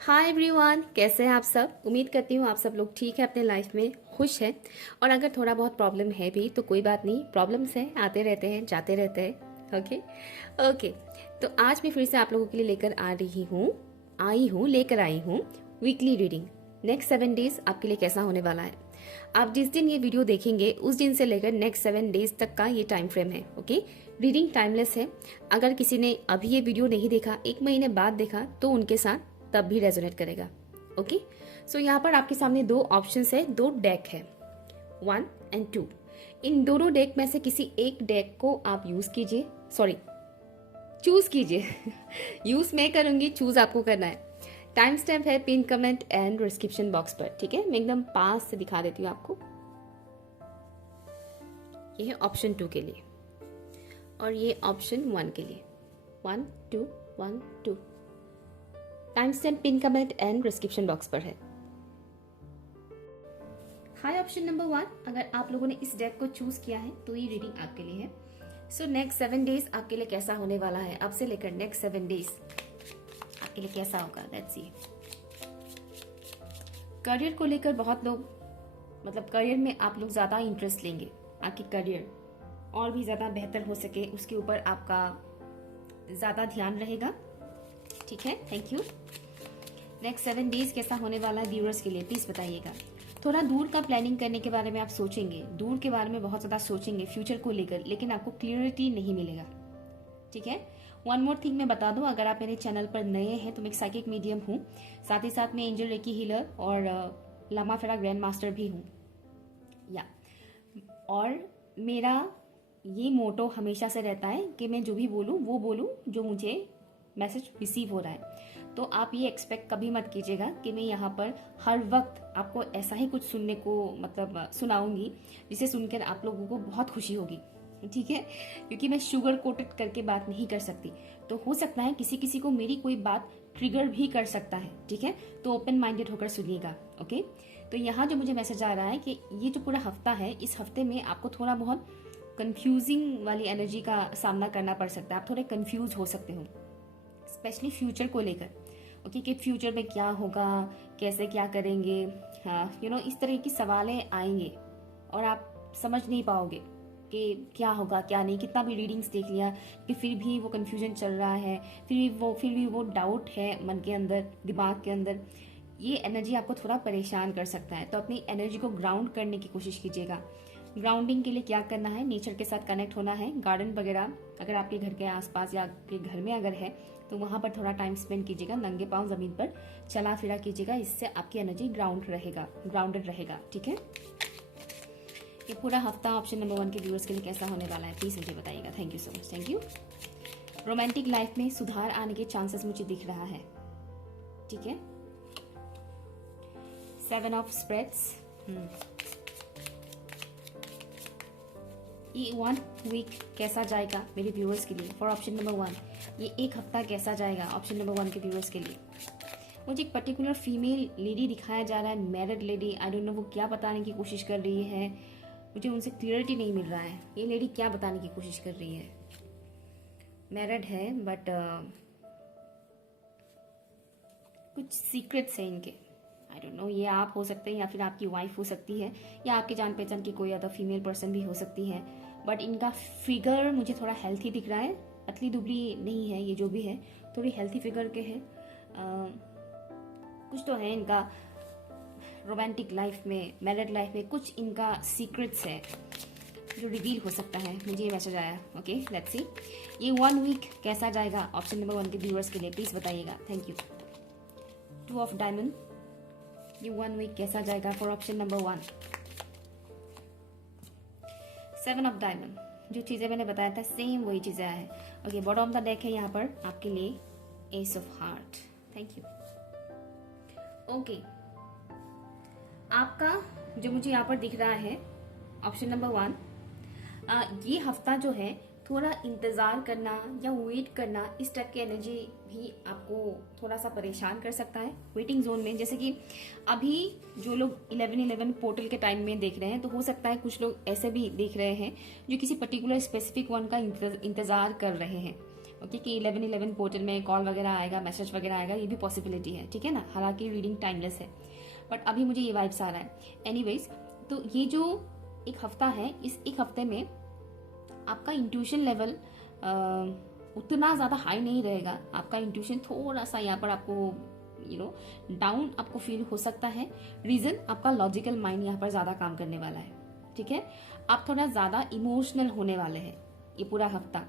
Hi everyone, कैसे हैं आप सब। उम्मीद करती हूँ आप सब लोग ठीक है, अपने लाइफ में खुश हैं। और अगर थोड़ा बहुत प्रॉब्लम है भी तो कोई बात नहीं, प्रॉब्लम्स हैं, आते रहते हैं जाते रहते हैं। ओके। तो आज मैं फिर से आप लोगों के लिए लेकर आई हूँ वीकली रीडिंग। नेक्स्ट 7 डेज आपके लिए कैसा होने वाला है। आप जिस दिन ये वीडियो देखेंगे उस दिन से लेकर नेक्स्ट 7 डेज तक का ये टाइम फ्रेम है। ओके। रीडिंग टाइमलेस है। अगर किसी ने अभी ये वीडियो नहीं देखा, 1 महीने बाद देखा, तो उनके साथ तब भी रेजोनेट करेगा। ओके। सो यहाँ पर आपके सामने 2 ऑप्शंस है, 2 डेक है, 1 और 2। इन दोनों डेक में से किसी एक डेक को आप चूज कीजिए। यूज मैं करूंगी, चूज आपको करना है। टाइम स्टैम्प है pin comment and description box पर। ठीक है, मैं एकदम पास से दिखा देती हूँ आपको। ये है ऑप्शन 2 के लिए और ये ऑप्शन 1 के लिए। 1 2 1 2। Time stamp pin comment and description box पर है। हाय ऑप्शन नंबर 1, अगर आप लोगों ने इस डेक को चूज किया है तो ये रीडिंग आपके लिए है। सो नेक्स्ट 7 डेज आपके लिए कैसा होने वाला है, अब से लेकर नेक्स्ट 7 डेज आपके लिए कैसा होगा, लेट्स सी। करियर को लेकर बहुत लोग, मतलब करियर में आप लोग ज्यादा इंटरेस्ट लेंगे। आपकी करियर और भी ज्यादा बेहतर हो सके उसके ऊपर आपका ज्यादा ध्यान रहेगा। ठीक है, थैंक यू। नेक्स्ट 7 डेज कैसा होने वाला है व्यूअर्स के लिए, प्लीज बताइएगा। थोड़ा दूर का प्लानिंग करने के बारे में आप सोचेंगे, दूर के बारे में बहुत ज्यादा सोचेंगे फ्यूचर को लेकर, लेकिन आपको क्लियरिटी नहीं मिलेगा। ठीक है। वन मोर थिंग मैं बता दूं, अगर आप मेरे चैनल पर नए हैं तो मैं एक साइकिक मीडियम हूँ, साथ ही साथ मैं एंजल रेकी हीलर और लामा फेरा ग्रैंड मास्टर भी हूँ। या और मेरा ये मोटो हमेशा से रहता है कि मैं जो भी बोलूँ वो बोलूँ जो मुझे मैसेज रिसीव हो रहा है। तो आप ये एक्सपेक्ट कभी मत कीजिएगा कि मैं यहाँ पर हर वक्त आपको ऐसा ही कुछ सुनने को मतलब सुनाऊंगी जिसे सुनकर आप लोगों को बहुत खुशी होगी। ठीक है, क्योंकि मैं शुगर कोटेड करके बात नहीं कर सकती। तो हो सकता है किसी किसी को मेरी कोई बात ट्रिगर भी कर सकता है। ठीक है, तो ओपन माइंडेड होकर सुनिएगा। ओके। तो यहाँ जो मुझे मैसेज आ रहा है कि ये जो पूरा हफ्ता है, इस हफ्ते में आपको थोड़ा बहुत कंफ्यूजिंग वाली एनर्जी का सामना करना पड़ सकता है। आप थोड़े कंफ्यूज हो सकते हो, स्पेशली फ्यूचर को लेकर। ओके, कि फ्यूचर में क्या होगा, कैसे क्या करेंगे, इस तरह की सवालें आएंगे और आप समझ नहीं पाओगे कि क्या होगा क्या नहीं। कितना भी रीडिंग्स देख लिया कि फिर भी वो कंफ्यूजन चल रहा है, फिर भी वो डाउट है मन के अंदर, दिमाग के अंदर। ये एनर्जी आपको थोड़ा परेशान कर सकता है। तो अपनी एनर्जी को ग्राउंड करने की कोशिश कीजिएगा। ग्राउंडिंग के लिए क्या करना है, नेचर के साथ कनेक्ट होना है। गार्डन वगैरह अगर आपके घर के आसपास या आपके घर में अगर है तो वहां पर थोड़ा टाइम स्पेंड कीजिएगा। नंगे पांव जमीन पर चला फिरा कीजिएगा, इससे आपकी एनर्जी ग्राउंडेड रहेगा। ठीक है। ये पूरा हफ्ता ऑप्शन नंबर 1 के व्यूअर्स के लिए कैसा होने वाला है, प्लीज मुझे बताइएगा। Thank you so much, thank you. Romantic life में सुधार आने के चांसेस मुझे दिख रहा है। ठीक है। 7 ऑफ स्प्रेड्स। ये 1 वीक कैसा जाएगा मेरे व्यूअर्स के लिए फॉर ऑप्शन नंबर 1। ये एक हफ्ता कैसा जाएगा ऑप्शन नंबर 1 के व्यूअर्स के लिए। मुझे एक पर्टिकुलर फीमेल लेडी दिखाया जा रहा है, married lady. I don't know वो क्या बताने की कोशिश कर रही है, मुझे उनसे क्लियरिटी नहीं मिल रहा है। ये लेडी क्या बताने की कोशिश कर रही है। मैरिड है बट कुछ सीक्रेट्स है इनके। आई डोंट नो, ये आप हो सकते हैं या फिर आपकी वाइफ हो सकती है या आपके जान पहचान की कोई अदर फीमेल पर्सन भी हो सकती है। बट इनका फिगर मुझे थोड़ा हेल्थी दिख रहा है, पतली दुबली नहीं है। ये जो भी है थोड़ी हेल्थी फिगर के है। कुछ तो है इनका रोमांटिक लाइफ में, मैरिड लाइफ में कुछ इनका सीक्रेट्स है जो रिवील हो सकता है। मुझे ये मैसेज आया। Okay, let's see. ये 1 वीक कैसा जाएगा ऑप्शन नंबर 1 के व्यूअर्स के लिए, प्लीज बताइएगा। Thank you. 2 of diamond. ये 1 वीक कैसा जाएगा for option number 1। 7 of diamond. जो चीजें मैंने बताया था सेम वही चीजें आया है। Okay, bottom of the deck है यहाँ पर आपके लिए S of heart. Thank you. Okay, आपका जो मुझे यहाँ पर दिख रहा है ऑप्शन नंबर 1, ये हफ्ता जो है थोड़ा इंतज़ार करना या वेट करना, इस टाइप की एनर्जी भी आपको थोड़ा सा परेशान कर सकता है वेटिंग जोन में। जैसे कि अभी जो लोग 11/11 पोर्टल के टाइम में देख रहे हैं, तो हो सकता है कुछ लोग ऐसे भी देख रहे हैं जो किसी पर्टिकुलर स्पेसिफिक वन का इंतज़ार कर रहे हैं। ओके, कि 11/11 पोर्टल में कॉल वगैरह आएगा, मैसेज वगैरह आएगा, ये भी पॉसिबिलिटी है, ठीक है ना। हालांकि रीडिंग टाइमलेस है, बट अभी मुझे ये वाइब्स आ रहा है। एनीवेज, तो ये जो एक हफ्ता है, इस एक हफ्ते में आपका इंट्यूशन लेवल उतना ज़्यादा हाई नहीं रहेगा। आपका इंट्यूशन थोड़ा सा यहाँ पर आपको डाउन आपको फील हो सकता है। रीज़न, आपका लॉजिकल माइंड यहाँ पर ज़्यादा काम करने वाला है, ठीक है। आप थोड़ा ज़्यादा इमोशनल होने वाले हैं ये पूरा हफ्ता,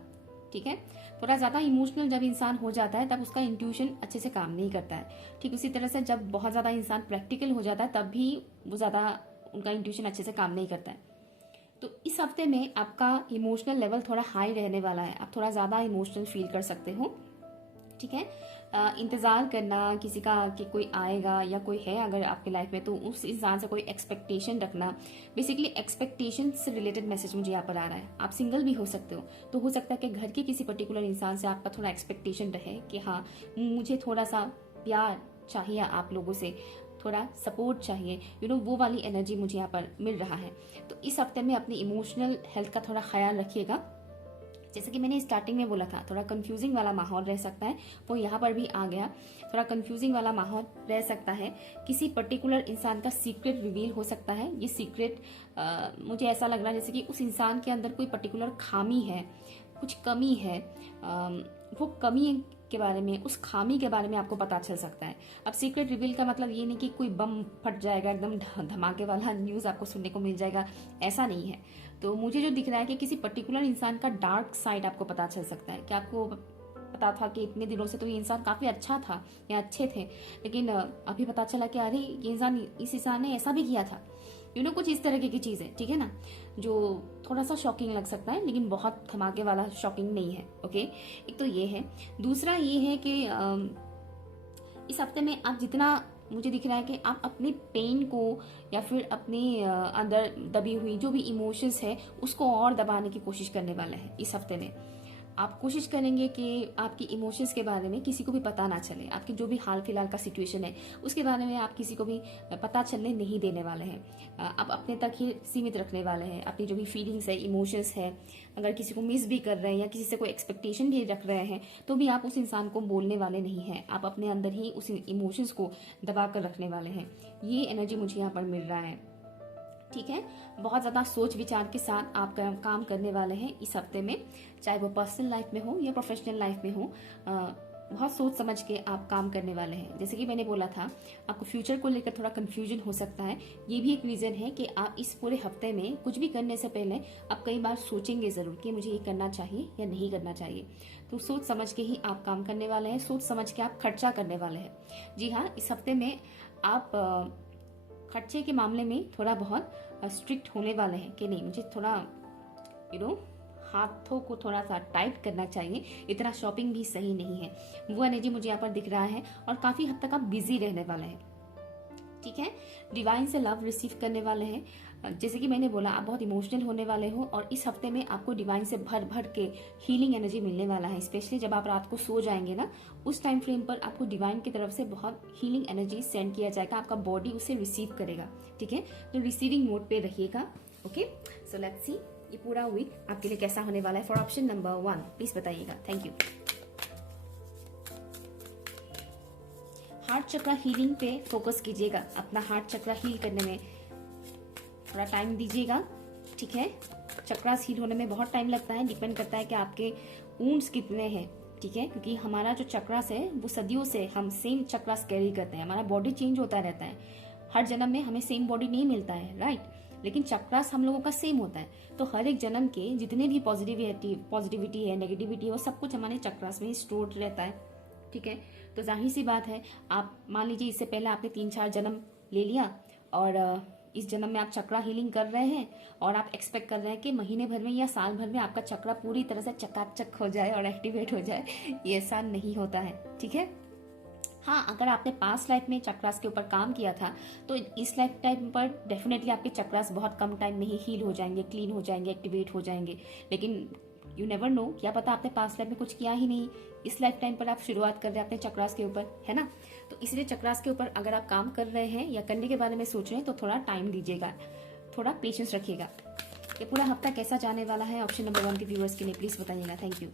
ठीक है। थोड़ा ज़्यादा इमोशनल जब इंसान हो जाता है तब उसका इंट्यूशन अच्छे से काम नहीं करता है। ठीक उसी तरह से जब बहुत ज़्यादा इंसान प्रैक्टिकल हो जाता है तब भी वो ज़्यादा उनका इंट्यूशन अच्छे से काम नहीं करता है। तो इस हफ्ते में आपका इमोशनल लेवल थोड़ा हाई रहने वाला है। आप थोड़ा ज़्यादा इमोशनल फील कर सकते हो, ठीक है। इंतज़ार करना किसी का कि कोई आएगा या कोई है अगर आपके लाइफ में, तो उस इंसान से कोई एक्सपेक्टेशन रखना। बेसिकली एक्सपेक्टेशन से रिलेटेड मैसेज मुझे यहाँ पर आ रहा है। आप सिंगल भी हो सकते हो, तो हो सकता है कि घर के किसी पर्टिकुलर इंसान से आपका थोड़ा एक्सपेक्टेशन रहे कि हाँ, मुझे थोड़ा सा प्यार चाहिए, आप लोगों से थोड़ा सपोर्ट चाहिए, वो वाली एनर्जी मुझे यहाँ पर मिल रहा है। तो इस हफ्ते में अपनी इमोशनल हेल्थ का थोड़ा ख्याल रखिएगा। जैसे कि मैंने स्टार्टिंग में बोला था, थोड़ा कंफ्यूजिंग वाला माहौल रह सकता है, वो यहाँ पर भी आ गया। थोड़ा कंफ्यूजिंग वाला माहौल रह सकता है। किसी पर्टिकुलर इंसान का सीक्रेट रिवील हो सकता है। ये सीक्रेट मुझे ऐसा लग रहा है जैसे कि उस इंसान के अंदर कोई पर्टिकुलर खामी है, कुछ कमी है। वो कमी के बारे में, उस खामी के बारे में आपको पता चल सकता है। अब सीक्रेट रिवील का मतलब ये नहीं कि कोई बम फट जाएगा, एकदम धमाके वाला न्यूज़ आपको सुनने को मिल जाएगा, ऐसा नहीं है। तो मुझे जो दिख रहा है कि किसी पर्टिकुलर इंसान का डार्क साइड आपको पता चल सकता है कि आपको पता था कि इतने दिनों से तो ये इंसान काफ़ी अच्छा था या अच्छे थे, लेकिन अभी पता चला कि अरे ये इंसान, इस इंसान ने ऐसा भी किया था। कुछ इस तरह की चीज़ है, ठीक है ना, जो थोड़ा सा शॉकिंग लग सकता है, लेकिन बहुत धमाके वाला शॉकिंग नहीं है। ओके, एक तो ये है। दूसरा ये है कि इस हफ्ते में आप जितना, मुझे दिख रहा है कि आप अपने पेन को या फिर अपने अंदर दबी हुई जो भी इमोशंस है उसको और दबाने की कोशिश करने वाले हैं। इस हफ्ते में आप कोशिश करेंगे कि आपकी इमोशंस के बारे में किसी को भी पता ना चले। आपकी जो भी हाल फिलहाल का सिचुएशन है उसके बारे में आप किसी को भी पता चलने नहीं देने वाले हैं। आप अपने तक ही सीमित रखने वाले हैं। अपनी जो भी फीलिंग्स है, इमोशंस है, अगर किसी को मिस भी कर रहे हैं या किसी से कोई एक्सपेक्टेशन भी रख रहे हैं तो भी आप उस इंसान को बोलने वाले नहीं हैं। आप अपने अंदर ही उस इमोशंस को दबा कर रखने वाले हैं। ये एनर्जी मुझे यहाँ पर मिल रहा है, ठीक है। बहुत ज़्यादा सोच विचार के साथ आप काम करने वाले हैं इस हफ्ते में, चाहे वो पर्सनल लाइफ में हो या प्रोफेशनल लाइफ में हो। बहुत सोच समझ के आप काम करने वाले हैं। जैसे कि मैंने बोला था, आपको फ्यूचर को लेकर थोड़ा कंफ्यूजन हो सकता है। ये भी एक रीज़न है कि आप इस पूरे हफ्ते में कुछ भी करने से पहले आप कई बार सोचेंगे ज़रूर कि मुझे ये करना चाहिए या नहीं करना चाहिए। तो सोच समझ के ही आप काम करने वाले हैं, सोच समझ के आप खर्चा करने वाले हैं। जी हाँ, इस हफ्ते में आप खर्चे के मामले में थोड़ा बहुत स्ट्रिक्ट होने वाले हैं कि नहीं, मुझे थोड़ा हाथों को थोड़ा सा टाइट करना चाहिए, इतना शॉपिंग भी सही नहीं है। वो एनर्जी मुझे यहाँ पर दिख रहा है। और काफ़ी हद तक आप बिजी रहने वाले हैं, ठीक है। डिवाइन से लव रिसीव करने वाले हैं। जैसे कि मैंने बोला, आप बहुत इमोशनल होने वाले हो और इस हफ्ते में आपको डिवाइन से भर भर के हीलिंग एनर्जी मिलने वाला है। स्पेशली जब आप रात को सो जाएंगे ना, उस टाइम फ्रेम पर आपको डिवाइन की तरफ से बहुत हीलिंग एनर्जी सेंड किया जाएगा। आपका बॉडी उसे रिसीव करेगा, ठीक है। तो रिसीविंग मोड पे रहिएगा। ओके, सो लेट्स सी ये पूरा वीक आपके लिए कैसा होने वाला है। फॉर ऑप्शन नंबर 1 प्लीज बताइएगा। Thank you. Heart chakra healing पे फोकस कीजिएगा। अपना हार्ट चक्रा हील करने में थोड़ा टाइम दीजिएगा, ठीक है। चक्रास हील होने में बहुत टाइम लगता है, डिपेंड करता है कि आपके वुंड्स कितने हैं, ठीक है। क्योंकि हमारा जो चक्रास है वो सदियों से हम सेम चक्रास कैरी करते हैं। हमारा बॉडी चेंज होता रहता है, हर जन्म में हमें सेम बॉडी नहीं मिलता है, राइट। लेकिन चक्रास हम लोगों का सेम होता है। तो हर एक जन्म के जितने भी पॉजिटिविटी है, नेगेटिविटी है, वो सब कुछ हमारे चक्रास में स्टोर रहता है, ठीक है। तो जाहिर सी बात है, आप मान लीजिए इससे पहले आपने 3-4 जन्म ले लिया और इस जन्म में आप चक्रा हीलिंग कर रहे हैं और आप एक्सपेक्ट कर रहे हैं कि महीने भर में या साल भर में आपका चक्रा पूरी तरह से चकाचक हो जाए और एक्टिवेट हो जाए। ये ऐसा नहीं होता है, ठीक है। हाँ, अगर आपने पास्ट लाइफ में चक्रास के ऊपर काम किया था तो इस लाइफ टाइम पर डेफिनेटली आपके चक्रास बहुत कम टाइम में ही हील हो जाएंगे, क्लीन हो जाएंगे, एक्टिवेट हो जाएंगे। लेकिन यू नेवर नो, क्या पता आपने पास्ट लाइफ में कुछ किया ही नहीं, इस लाइफ टाइम पर आप शुरुआत कर रहे हैं अपने चक्रास के ऊपर, है ना। तो इसलिए चक्रास के ऊपर अगर आप काम कर रहे हैं या करने के बारे में सोच रहे हैं तो थोड़ा टाइम दीजिएगा, थोड़ा पेशेंस रखिएगा। ये पूरा हफ्ता कैसा जाने वाला है ऑप्शन नंबर 1 के व्यूअर्स के लिए प्लीज बताइएगा। Thank you.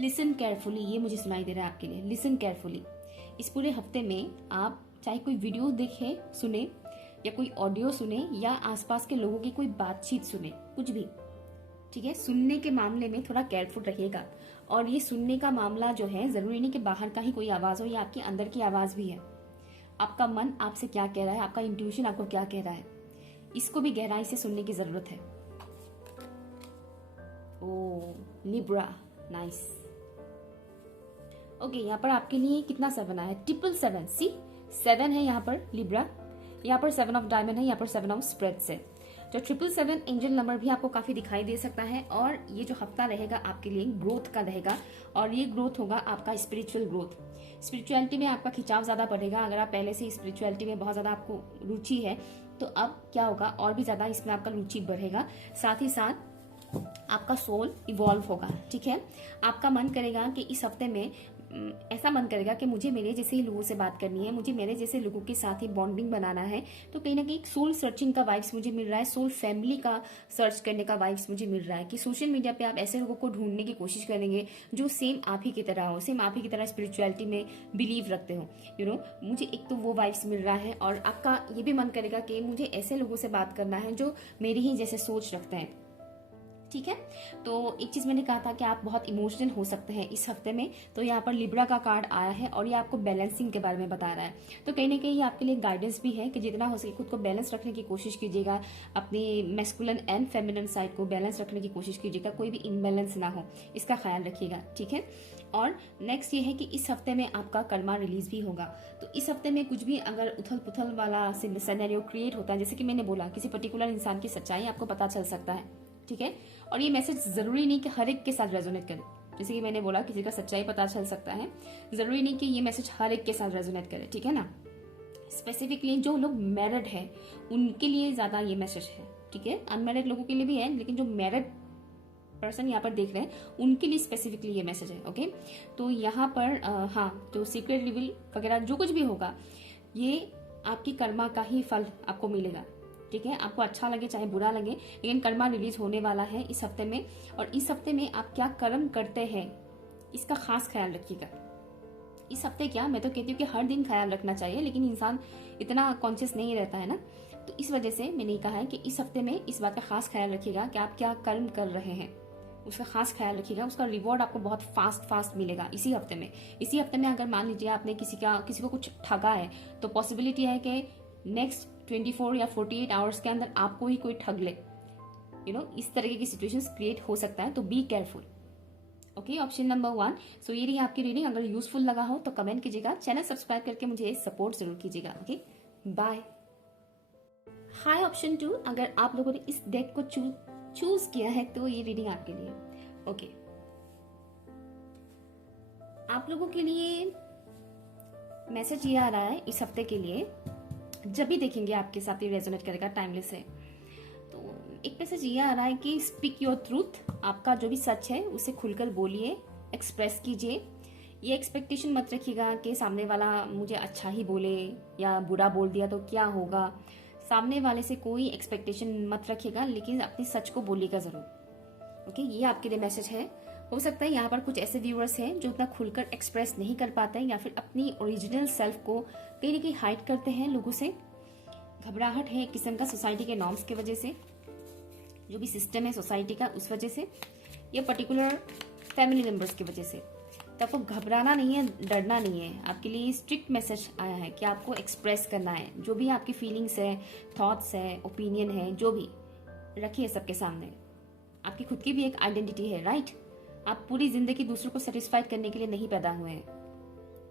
लिसन केयरफुली, ये मुझे सुनाई दे रहा है आपके लिए। लिसन केयरफुली, इस पूरे हफ्ते में आप चाहे कोई वीडियो देखें सुने या कोई ऑडियो सुने या आसपास के लोगों की कोई बातचीत सुने, कुछ भी, ठीक है। सुनने के मामले में थोड़ा केयरफुल रहिएगा। और ये सुनने का मामला जो है जरूरी नहीं कि बाहर का ही कोई आवाज हो, या आपके अंदर की आवाज भी है। आपका मन आपसे क्या कह रहा है, आपका इंट्यूशन आपको क्या कह रहा है, इसको भी गहराई से सुनने की जरूरत है। ओ लिब्रा, नाइस। ओके, यहाँ पर आपके लिए कितना 7 आया है, 777। सी 7 है यहाँ पर लिब्रा, यहाँ पर 7 ऑफ डायमंड है, यहाँ पर 7 ऑफ स्प्रेड्स है। तो 777 एंजल नंबर भी आपको काफी दिखाई दे सकता है। और ये जो हफ्ता रहेगा आपके लिए ग्रोथ का रहेगा, और ये ग्रोथ होगा आपका स्पिरिचुअल ग्रोथ। स्पिरिचुअलिटी में आपका खिंचाव ज्यादा बढ़ेगा। अगर आप पहले से स्पिरिचुअलिटी में बहुत ज्यादा आपको रुचि है तो अब क्या होगा, और भी ज्यादा इसमें आपका रुचि बढ़ेगा। साथ ही साथ आपका सोल इवॉल्व होगा, ठीक है। आपका मन करेगा कि इस हफ्ते में ऐसा मन करेगा कि मुझे मेरे जैसे ही लोगों से बात करनी है, मुझे मेरे जैसे लोगों के साथ ही बॉन्डिंग बनाना है। तो कहीं ना कहीं सोल सर्चिंग का वाइब्स मुझे मिल रहा है, सोल फैमिली का सर्च करने का वाइब्स मुझे मिल रहा है कि सोशल मीडिया पे आप ऐसे लोगों को ढूंढने की कोशिश करेंगे जो सेम आप ही की तरह हो, सेम आप ही की तरह स्पिरिचुअलिटी में बिलीव रखते हो, यू नो। मुझे एक तो वो वाइब्स मिल रहा है, और आपका ये भी मन करेगा कि मुझे ऐसे लोगों से बात करना है जो मेरी ही जैसे सोच रखते हैं, ठीक है। तो एक चीज मैंने कहा था कि आप बहुत इमोशनल हो सकते हैं इस हफ्ते में, तो यहाँ पर लिब्रा का कार्ड आया है और ये आपको बैलेंसिंग के बारे में बता रहा है। तो कहीं ना कहीं आपके लिए गाइडेंस भी है कि जितना हो सके खुद को बैलेंस रखने की कोशिश कीजिएगा, अपनी मैस्कुलिन एंड फेमिनिन साइड को बैलेंस रखने की कोशिश कीजिएगा, कोई भी इम्बैलेंस ना हो, इसका ख्याल रखिएगा, ठीक है। और नेक्स्ट ये है कि इस हफ्ते में आपका कर्मा रिलीज भी होगा। तो इस हफ्ते में कुछ भी अगर उथल पुथल वाला सिनेरियो क्रिएट होता है, जैसे कि मैंने बोला किसी पर्टिकुलर इंसान की सच्चाई आपको पता चल सकता है, ठीक है। और ये मैसेज जरूरी नहीं कि हर एक के साथ रेजोनेट करे, जैसे कि मैंने बोला किसी का सच्चाई पता चल सकता है, जरूरी नहीं कि ये मैसेज हर एक के साथ रेजोनेट करे, ठीक है ना। स्पेसिफिकली जो लोग मैरिड है उनके लिए ज्यादा ये मैसेज है, ठीक है। अनमैरिड लोगों के लिए भी है, लेकिन जो मैरिड पर्सन यहाँ पर देख रहे हैं उनके लिए स्पेसिफिकली ये मैसेज है, ओके। तो यहाँ पर हाँ, जो सीक्रेट रिवील वगैरह जो कुछ भी होगा ये आपकी कर्मा का ही फल आपको मिलेगा, ठीक है। आपको अच्छा लगे चाहे बुरा लगे, लेकिन कर्मा रिलीज होने वाला है इस हफ्ते में। और इस हफ्ते में आप क्या कर्म करते हैं इसका खास ख्याल रखिएगा। इस हफ्ते क्या, मैं तो कहती हूँ कि हर दिन ख्याल रखना चाहिए, लेकिन इंसान इतना कॉन्शियस नहीं रहता है ना, तो इस वजह से मैंने कहा है कि इस हफ्ते में इस बात का खास ख्याल रखिएगा कि आप क्या कर्म कर रहे हैं, उसका खास ख्याल रखिएगा। उसका रिवॉर्ड आपको बहुत फास्ट मिलेगा इसी हफ्ते में। इसी हफ्ते में अगर मान लीजिए आपने किसी को कुछ ठगा है, तो पॉसिबिलिटी है कि नेक्स्ट 24 या 48 आवर्स के अंदर आपको ही कोई ठग ले, यू नो, इस तरह की सिचुएशंस क्रिएट हो सकता है, तो be careful, okay. Option number 1। सो ये रही आपकी रीडिंग। अगर यूजफुल लगा हो तो कमेंट कीजिएगा, चैनल सब्सक्राइब करके मुझे सपोर्ट जरूर कीजिएगा, ओके। बाय। हाय ऑप्शन 2, अगर आप लोगों ने इस डेक को चूज किया है तो ये रीडिंग आपके लिए, ओके। आप लोगों के लिए मैसेज ये आ रहा है इस हफ्ते के लिए, जब भी देखेंगे आपके साथ ये रेजोनेट करेगा, टाइमलेस है। तो एक मैसेज ये आ रहा है कि स्पीक योर ट्रूथ, आपका जो भी सच है उसे खुलकर बोलिए, एक्सप्रेस कीजिए। ये एक्सपेक्टेशन मत रखिएगा कि सामने वाला मुझे अच्छा ही बोले या बुरा बोल दिया तो क्या होगा। सामने वाले से कोई एक्सपेक्टेशन मत रखिएगा, लेकिन अपने सच को बोलिएगा जरूर, ओके। ये आपके लिए मैसेज है। हो सकता है यहाँ पर कुछ ऐसे व्यूअर्स हैं जो उतना खुलकर एक्सप्रेस नहीं कर पाते हैं, या फिर अपनी ओरिजिनल सेल्फ को कहीं ना कहीं हाइड करते हैं लोगों से। घबराहट है एक किस्म का सोसाइटी के नॉर्म्स की वजह से, जो भी सिस्टम है सोसाइटी का उस वजह से, या पर्टिकुलर फैमिली मेंबर्स की वजह से। तो आपको घबराना नहीं है, डरना नहीं है। आपके लिए स्ट्रिक्ट मैसेज आया है कि आपको एक्सप्रेस करना है, जो भी आपकी फीलिंग्स है, थॉट्स है, ओपिनियन है, जो भी रखिए सबके सामने। आपकी खुद की भी एक आइडेंटिटी है, राइट। आप पूरी जिंदगी दूसरों को सेटिस्फाइड करने के लिए नहीं पैदा हुए हैं।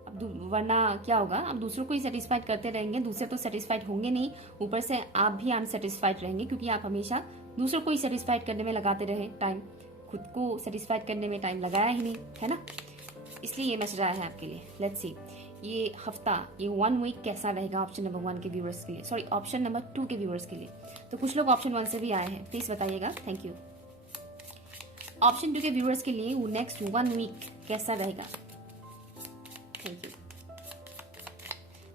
अब वरना क्या होगा, आप दूसरों को ही सेटिस्फाइड करते रहेंगे, दूसरे तो सेटिस्फाइड होंगे नहीं, ऊपर से आप भी अनसेटिस्फाइड रहेंगे, क्योंकि आप हमेशा दूसरों को ही सेटिस्फाइड करने में लगाते रहे टाइम, खुद को सेटिस्फाइड करने में टाइम लगाया ही नहीं, है ना। इसलिए ये मैसेज आया है आपके लिए। लेट्स सी ये हफ्ता, ये 1 वीक कैसा रहेगा ऑप्शन नंबर 1 के व्यूअर्स के लिए, सॉरी ऑप्शन नंबर 2 के व्यूअर्स के लिए। तो कुछ लोग ऑप्शन 1 से भी आए हैं, प्लीज बताइएगा। Thank you. ऑप्शन 2 के व्यूअर्स के लिए वो नेक्स्ट 1 वीक कैसा रहेगा? Thank you.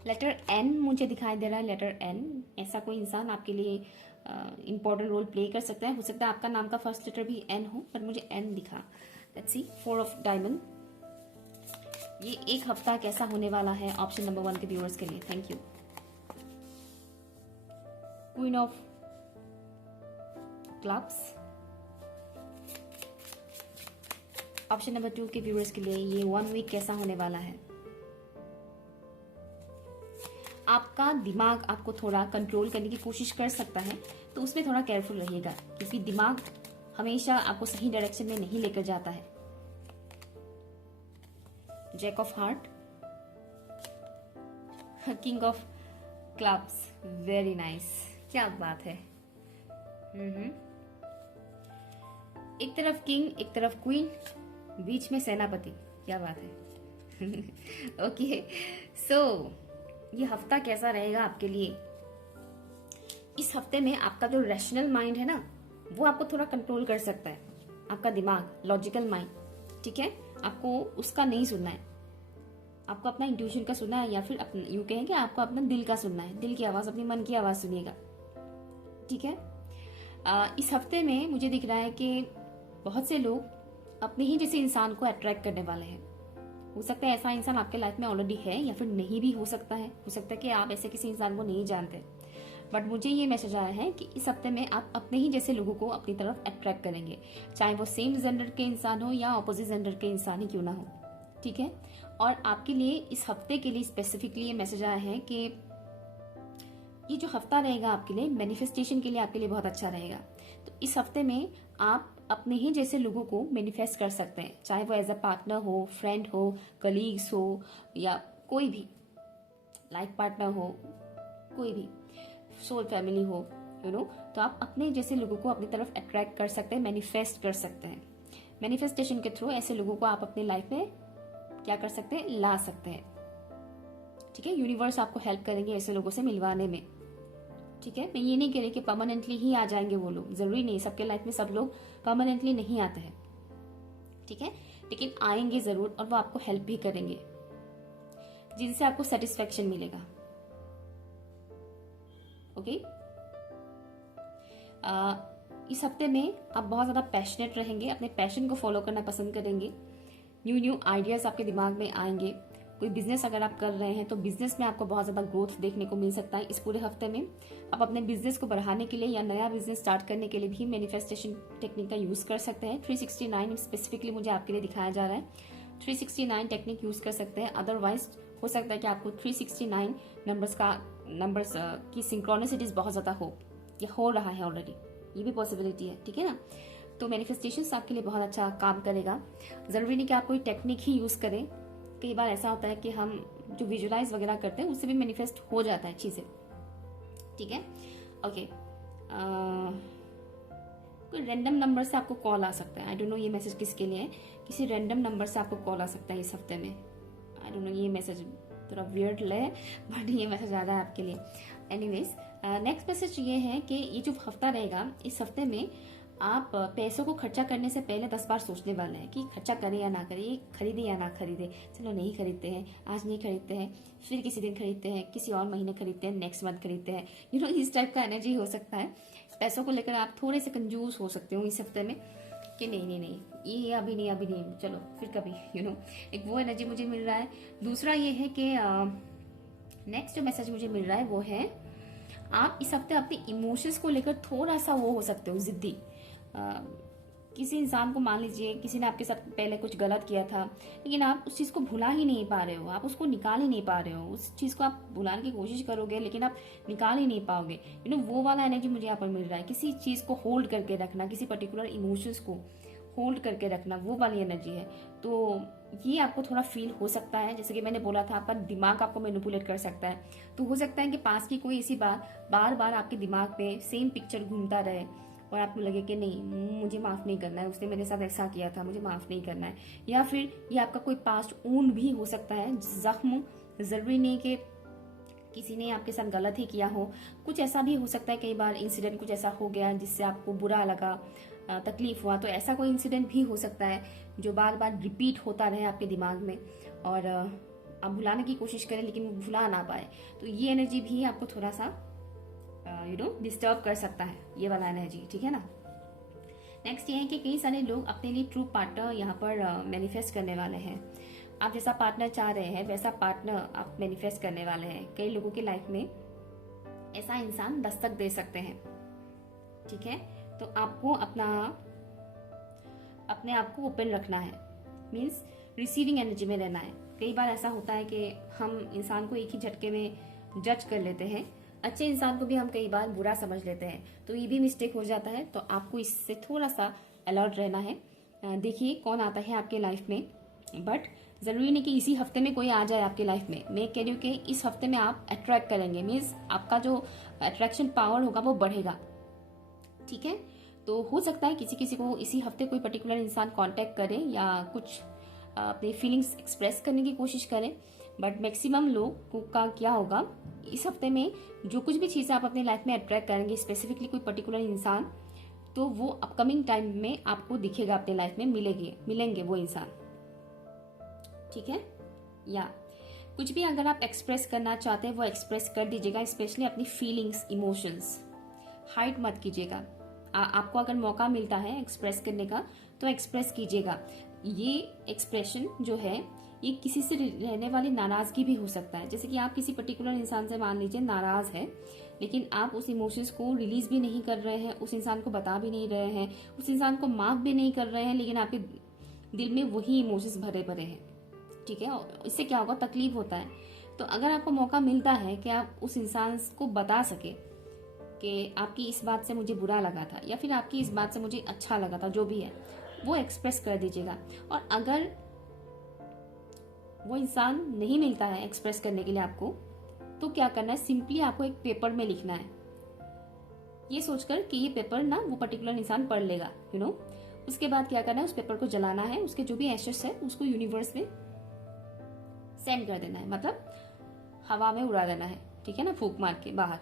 लेटर एन मुझे दिखाई दे रहा है, लेटर एन। ऐसा कोई इंसान आपके लिए इंपॉर्टेंट रोल प्ले कर सकता है। हो सकता है आपका नाम का फर्स्ट लेटर भी एन हो, पर मुझे एन दिखा। Let's see, 4 of diamond. ये एक हफ्ता कैसा होने वाला है ऑप्शन नंबर 1 के व्यूअर्स के लिए? Thank you. Queen of clubs. Option number 2 के व्यूअर्स के लिए ये 1 वीक कैसा होने वाला है? आपका दिमाग आपको थोड़ा कंट्रोल करने की कोशिश कर सकता है, तो उसमें थोड़ा केयरफुल रहिएगा, क्योंकि दिमाग हमेशा आपको सही डायरेक्शन में नहीं लेकर जाता है। Jack of heart, king of clubs. Very nice, क्या बात है। एक तरफ किंग, एक तरफ क्वीन, बीच में सेनापति। क्या बात है। ओके, सो ये हफ्ता कैसा रहेगा आपके लिए? इस हफ्ते में आपका जो रैशनल माइंड है ना, वो आपको थोड़ा कंट्रोल कर सकता है। आपका दिमाग, लॉजिकल माइंड, ठीक है, आपको उसका नहीं सुनना है। आपको अपना इंट्यूशन का सुनना है, या फिर यूं कहें कि आपको अपना दिल का सुनना है। दिल की आवाज, अपनी मन की आवाज सुनिएगा, ठीक है। इस हफ्ते में मुझे दिख रहा है कि बहुत से लोग अपने ही जैसे इंसान को अट्रैक्ट करने वाले हैं। हो सकता है ऐसा इंसान आपके लाइफ में ऑलरेडी है, या फिर नहीं भी हो सकता है। हो सकता है कि आप ऐसे किसी इंसान को नहीं जानते, बट मुझे ये मैसेज आया है कि इस हफ्ते में आप अपने ही जैसे लोगों को अपनी तरफ अट्रैक्ट करेंगे, चाहे वो सेम जेंडर के इंसान हो या ऑपोजिट जेंडर के इंसान ही क्यों ना हो, ठीक है। और आपके लिए इस हफ्ते के लिए स्पेसिफिकली ये मैसेज आया है कि ये जो हफ्ता रहेगा आपके लिए मैनिफेस्टेशन के लिए आपके लिए बहुत अच्छा रहेगा। तो इस हफ्ते में आप अपने ही जैसे लोगों को मैनिफेस्ट कर सकते हैं, चाहे वो एज अ पार्टनर हो, फ्रेंड हो, कलीग्स हो, या कोई भी लाइफ पार्टनर हो, कोई भी सोल फैमिली हो, तो आप अपने जैसे लोगों को अपनी तरफ अट्रैक्ट कर सकते हैं, मैनिफेस्ट कर सकते हैं। मैनिफेस्टेशन के थ्रू ऐसे लोगों को आप अपनी लाइफ में क्या कर सकते हैं, ला सकते हैं, ठीक है। यूनिवर्स आपको हेल्प करेंगे ऐसे लोगों से मिलवाने में, ठीक है। मैं ये नहीं कह रही कि परमानेंटली ही आ जाएंगे वो लोग, जरूरी नहीं, सबके लाइफ में सब लोग परमानेंटली नहीं आते हैं, ठीक है, लेकिन आएंगे जरूर, और वो आपको हेल्प भी करेंगे, जिनसे आपको सेटिस्फेक्शन मिलेगा। ओके, इस हफ्ते में आप बहुत ज्यादा पैशनेट रहेंगे, अपने पैशन को फॉलो करना पसंद करेंगे। न्यू आइडियाज आपके दिमाग में आएंगे। कोई बिजनेस अगर आप कर रहे हैं तो बिजनेस में आपको बहुत ज्यादा ग्रोथ देखने को मिल सकता है इस पूरे हफ्ते में। आप अपने बिजनेस को बढ़ाने के लिए या नया बिजनेस स्टार्ट करने के लिए भी मैनिफेस्टेशन टेक्निक का यूज कर सकते हैं। 369 स्पेसिफिकली मुझे आपके लिए दिखाया जा रहा है, 369 टेक्निक यूज कर सकते हैं। अदरवाइज हो सकता है कि आपको 369 नंबर्स की सिंक्रोनिसिटीज बहुत ज्यादा हो, या हो रहा है ऑलरेडी, ये भी पॉसिबिलिटी है, ठीक है ना। तो मैनिफेस्टेशन आपके लिए बहुत अच्छा काम करेगा। जरूरी नहीं कि आप कोई टेक्निक ही यूज करें, कई बार ऐसा होता है कि हम जो विजुअलाइज वगैरह करते हैं उससे भी मैनिफेस्ट हो जाता है चीजें, ठीक है। ओके, कोई रैंडम नंबर से आपको कॉल आ सकता है। आई डोंट नो ये मैसेज किसके लिए है, किसी रैंडम नंबर से आपको कॉल आ सकता है इस हफ्ते में। आई डोंट नो, ये मैसेज थोड़ा वियर्ड है, बट ये मैसेज आ रहा है आपके लिए। एनीवेज, नेक्स्ट मैसेज ये है कि ये जो हफ्ता रहेगा, इस हफ्ते में आप पैसों को खर्चा करने से पहले 10 बार सोचने वाले हैं कि खर्चा करें या ना करें, खरीदे या ना खरीदे। चलो नहीं खरीदते हैं, आज नहीं खरीदते हैं, फिर किसी दिन खरीदते हैं, किसी और महीने खरीदते हैं, नेक्स्ट मंथ खरीदते हैं। इस टाइप का एनर्जी हो सकता है। पैसों को लेकर आप थोड़े से कंजूस हो सकते हो इस हफ्ते में कि नहीं, ये अभी नहीं, चलो फिर कभी, एक वो एनर्जी मुझे मिल रहा है। दूसरा ये है कि नेक्स्ट जो मैसेज मुझे मिल रहा है वो है, आप इस हफ्ते अपने इमोशंस को लेकर थोड़ा सा वो हो सकते हो जिद्दी। किसी इंसान को, मान लीजिए किसी ने आपके साथ पहले कुछ गलत किया था, लेकिन आप उस चीज को भुला ही नहीं पा रहे हो, आप उसको निकाल ही नहीं पा रहे हो। उस चीज को आप भुलाने की कोशिश करोगे लेकिन आप निकाल ही नहीं पाओगे। वो वाला एनर्जी मुझे यहाँ पर मिल रहा है। किसी चीज को होल्ड करके रखना, किसी पर्टिकुलर इमोशंस को होल्ड करके रखना, वो वाली एनर्जी है। तो ये आपको थोड़ा फील हो सकता है, जैसे कि मैंने बोला था, आपका दिमाग आपको मैनिपुलेट कर सकता है। तो हो सकता है कि पास की कोई ऐसी बार बार आपके दिमाग में सेम पिक्चर घूमता रहे और आपको लगे कि नहीं, मुझे माफ नहीं करना है, उसने मेरे साथ ऐसा किया था, मुझे माफ नहीं करना है। या फिर ये आपका कोई पास्ट ऊंड भी हो सकता है, जख्म। जरूरी नहीं कि किसी ने आपके साथ गलत ही किया हो, कुछ ऐसा भी हो सकता है, कई बार इंसिडेंट कुछ ऐसा हो गया जिससे आपको बुरा लगा, तकलीफ हुआ, तो ऐसा कोई इंसिडेंट भी हो सकता है जो बार बार रिपीट होता रहे आपके दिमाग में और आप भुलाने की कोशिश करें लेकिन वो भुला ना पाए। तो ये एनर्जी भी आपको थोड़ा सा डिस्टर्ब कर सकता है, ये वाला एनर्जी, ठीक है ना। नेक्स्ट ये है कि कई सारे लोग अपने लिए ट्रू पार्टनर यहाँ पर मैनिफेस्ट करने वाले हैं। आप जैसा पार्टनर चाह रहे हैं वैसा पार्टनर आप मैनिफेस्ट करने वाले हैं। कई लोगों की लाइफ में ऐसा इंसान दस्तक दे सकते हैं, ठीक है। तो आपको अपने आप को ओपन रखना है, मीन्स रिसीविंग एनर्जी में रहना है। कई बार ऐसा होता है कि हम इंसान को एक ही झटके में जज कर लेते हैं, अच्छे इंसान को भी हम कई बार बुरा समझ लेते हैं, तो ये भी मिस्टेक हो जाता है। तो आपको इससे थोड़ा सा अलर्ट रहना है। देखिए कौन आता है आपके लाइफ में, बट जरूरी नहीं कि इसी हफ्ते में कोई आ जाए आपके लाइफ में। मैं कह रही हूँ कि इस हफ्ते में आप अट्रैक्ट करेंगे, मीन्स आपका जो अट्रैक्शन पावर होगा वो बढ़ेगा, ठीक है। तो हो सकता है किसी किसी को इसी हफ्ते कोई पर्टिकुलर इंसान कांटेक्ट करे या कुछ अपनी फीलिंग्स एक्सप्रेस करने की कोशिश करें, बट मैक्सिमम लोग का क्या होगा, इस हफ्ते में जो कुछ भी चीज़ आप अपने लाइफ में अट्रैक्ट करेंगे, स्पेसिफिकली कोई पर्टिकुलर इंसान, तो वो अपकमिंग टाइम में आपको दिखेगा, अपने लाइफ में मिलेंगे वो इंसान, ठीक है। या कुछ भी अगर आप एक्सप्रेस करना चाहते हैं वो एक्सप्रेस कर दीजिएगा, स्पेशली अपनी फीलिंग्स, इमोशंस हाइड मत कीजिएगा। आपको अगर मौका मिलता है एक्सप्रेस करने का तो एक्सप्रेस कीजिएगा। ये एक्सप्रेशन जो है ये किसी से रहने वाली नाराजगी भी हो सकता है, जैसे कि आप किसी पर्टिकुलर इंसान से मान लीजिए नाराज है, लेकिन आप उस इमोशंस को रिलीज भी नहीं कर रहे हैं, उस इंसान को बता भी नहीं रहे हैं, उस इंसान को माफ भी नहीं कर रहे हैं, लेकिन आपके दिल में वही इमोशंस भरे भरे हैं, ठीक है। इससे क्या होगा, तकलीफ होता है। तो अगर आपको मौका मिलता है कि आप उस इंसान को बता सके कि आपकी इस बात से मुझे बुरा लगा था या फिर आपकी इस बात से मुझे अच्छा लगा था, जो भी है वो एक्सप्रेस कर दीजिएगा। और अगर वो इंसान नहीं मिलता है एक्सप्रेस करने के लिए आपको, तो क्या करना है, सिंपली आपको एक पेपर में लिखना है, ये सोचकर कि ये पेपर ना वो पर्टिकुलर इंसान पढ़ लेगा, उसके बाद क्या करना है, उस पेपर को जलाना है, उसके जो भी एशेस है उसको यूनिवर्स में सेंड कर देना है, मतलब हवा में उड़ा देना है, ठीक है ना, फूंक मार के बाहर,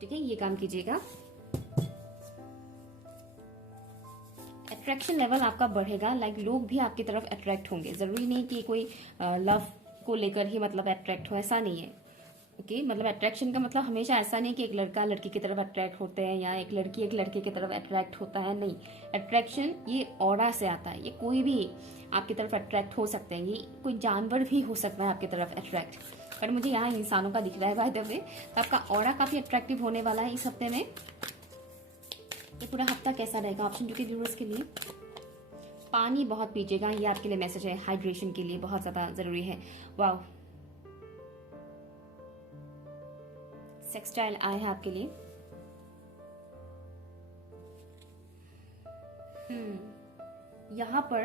ठीक है। ये काम कीजिएगा, अट्रैक्शन लेवल आपका बढ़ेगा, लाइक लोग भी आपकी तरफ अट्रैक्ट होंगे। जरूरी नहीं कि कोई लव को लेकर ही मतलब अट्रैक्ट हो, ऐसा नहीं है, ओके। मतलब अट्रैक्शन का मतलब हमेशा ऐसा नहीं कि एक लड़का लड़की की तरफ अट्रैक्ट होते हैं या एक लड़के की तरफ अट्रैक्ट होता है, नहीं। अट्रैक्शन ये ऑरा से आता है, ये कोई भी आपकी तरफ अट्रैक्ट हो सकते हैं, ये कोई जानवर भी हो सकता है आपकी तरफ अट्रैक्ट, पर मुझे यहाँ इंसानों का दिख रहा है बाय द वे। तो आपका ऑरा काफी अट्रैक्टिव होने वाला है इस हफ्ते में। ये पूरा हफ्ता कैसा रहेगा ऑप्शन 2 के व्यूअर्स के लिए, पानी बहुत पीजिएगा, ये आपके लिए मैसेज है, हाइड्रेशन के लिए बहुत ज्यादा जरूरी है। वाह, सेक्सटाइल आए हैं आपके लिए। यहाँ पर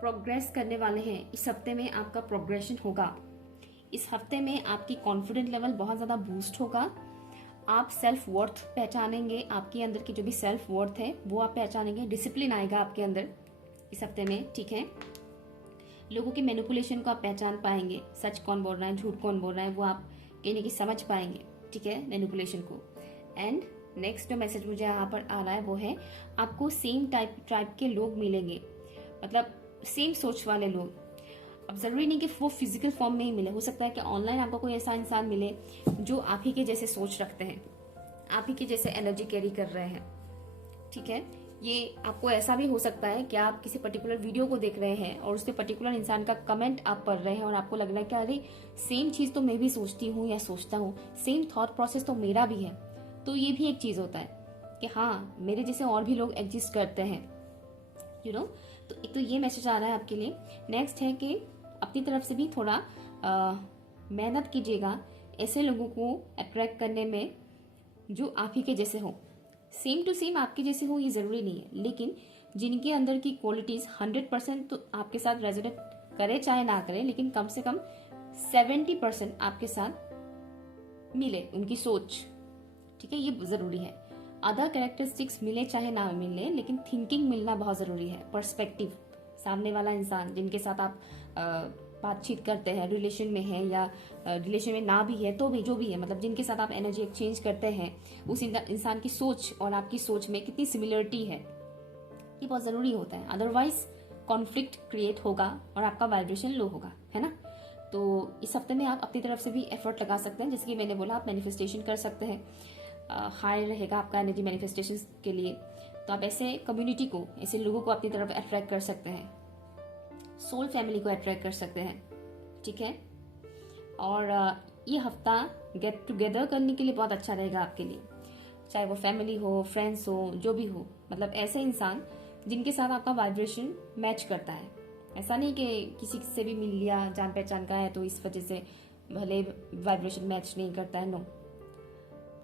प्रोग्रेस करने वाले हैं, इस हफ्ते में आपका प्रोग्रेशन होगा। इस हफ्ते में आपकी कॉन्फिडेंट लेवल बहुत ज्यादा बूस्ट होगा, आप सेल्फ वर्थ पहचानेंगे, आपके अंदर की जो भी सेल्फ वर्थ है वो आप पहचानेंगे, डिसिप्लिन आएगा आपके अंदर इस हफ्ते में, ठीक है। लोगों के मैनिपुलेशन को आप पहचान पाएंगे, सच कौन बोल रहा है, झूठ कौन बोल रहा है, वो आप कहीं ना कहीं समझ पाएंगे, ठीक है, मैनिपुलेशन को। एंड नेक्स्ट जो मैसेज मुझे यहाँ पर आ रहा है वो है, आपको सेम टाइप के लोग मिलेंगे, मतलब सेम सोच वाले लोग। अब जरूरी नहीं कि वो फिजिकल फॉर्म में ही मिले, हो सकता है कि ऑनलाइन आपको कोई ऐसा इंसान मिले जो आप ही के जैसे सोच रखते हैं, आप ही के जैसे एनर्जी कैरी कर रहे हैं, ठीक है। ये आपको ऐसा भी हो सकता है कि आप किसी पर्टिकुलर वीडियो को देख रहे हैं और उसके पर्टिकुलर इंसान का कमेंट आप पढ़ रहे हैं और आपको लग रहा है कि अरे सेम चीज तो मैं भी सोचती हूँ या सोचता हूँ, सेम थॉट प्रोसेस तो मेरा भी है। तो ये भी एक चीज होता है कि हाँ, मेरे जैसे और भी लोग एग्जिस्ट करते हैं, तो एक तो ये मैसेज आ रहा है आपके लिए। नेक्स्ट है कि अपनी तरफ से भी थोड़ा मेहनत कीजिएगा ऐसे लोगों को अट्रैक्ट करने में जो आप ही के जैसे हो, सेम टू सेम आपके जैसे हो ये जरूरी नहीं है, लेकिन जिनके अंदर की क्वालिटीज 100% तो आपके साथ रेजोनेट करे चाहे ना करे, लेकिन कम से कम 70% आपके साथ मिले उनकी सोच, ठीक है, ये जरूरी है। अदर कैरेक्टरिस्टिक्स मिले चाहे ना मिले, लेकिन थिंकिंग मिलना बहुत जरूरी है, पर्सपेक्टिव, सामने वाला इंसान जिनके साथ आप बातचीत करते हैं, रिलेशन में है या रिलेशन में ना भी है तो भी, जो भी है, मतलब जिनके साथ आप एनर्जी एक्सचेंज करते हैं, उस इंसान की सोच और आपकी सोच में कितनी सिमिलरिटी है, ये बहुत ज़रूरी होता है। अदरवाइज कॉन्फ्लिक्ट क्रिएट होगा और आपका वाइब्रेशन लो होगा, है ना। तो इस हफ्ते में आप अपनी तरफ से भी एफर्ट लगा सकते हैं, जैसे कि मैंने बोला, आप मैनिफेस्टेशन कर सकते हैं। हाई रहेगा आपका एनर्जी मैनिफेस्टेशन के लिए, तो आप ऐसे कम्युनिटी को, ऐसे लोगों को अपनी तरफ अट्रैक्ट कर सकते हैं, सोल फैमिली को अट्रैक्ट कर सकते हैं, ठीक है। और ये हफ्ता गेट टुगेदर करने के लिए बहुत अच्छा रहेगा आपके लिए, चाहे वो फैमिली हो, फ्रेंड्स हो, जो भी हो, मतलब ऐसे इंसान जिनके साथ आपका वाइब्रेशन मैच करता है। ऐसा नहीं कि किसी से भी मिल लिया, जान पहचान का है तो इस वजह से भले वाइब्रेशन मैच नहीं करता है, नो।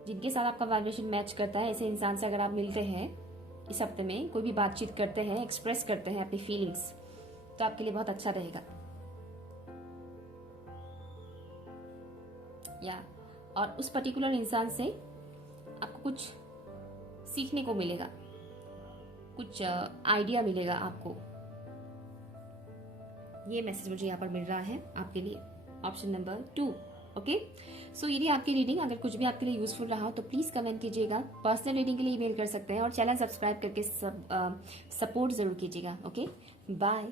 जिनके साथ आपका वाइब्रेशन मैच करता है, ऐसे इंसान से अगर आप मिलते हैं इस हफ्ते में, कोई भी बातचीत करते हैं, एक्सप्रेस करते हैं अपनी फीलिंग्स, तो आपके लिए बहुत अच्छा रहेगा। या और उस पर्टिकुलर इंसान से आपको कुछ सीखने को मिलेगा, कुछ आइडिया मिलेगा आपको। ये मैसेज मुझे यहाँ पर मिल रहा है आपके लिए, ऑप्शन नंबर 2। ओके, सो यदि आपकी रीडिंग अगर कुछ भी आपके लिए यूजफुल रहा हो तो प्लीज कमेंट कीजिएगा। पर्सनल रीडिंग के लिए ईमेल कर सकते हैं और चैनल सब्सक्राइब करके सपोर्ट जरूर कीजिएगा। Okay, bye.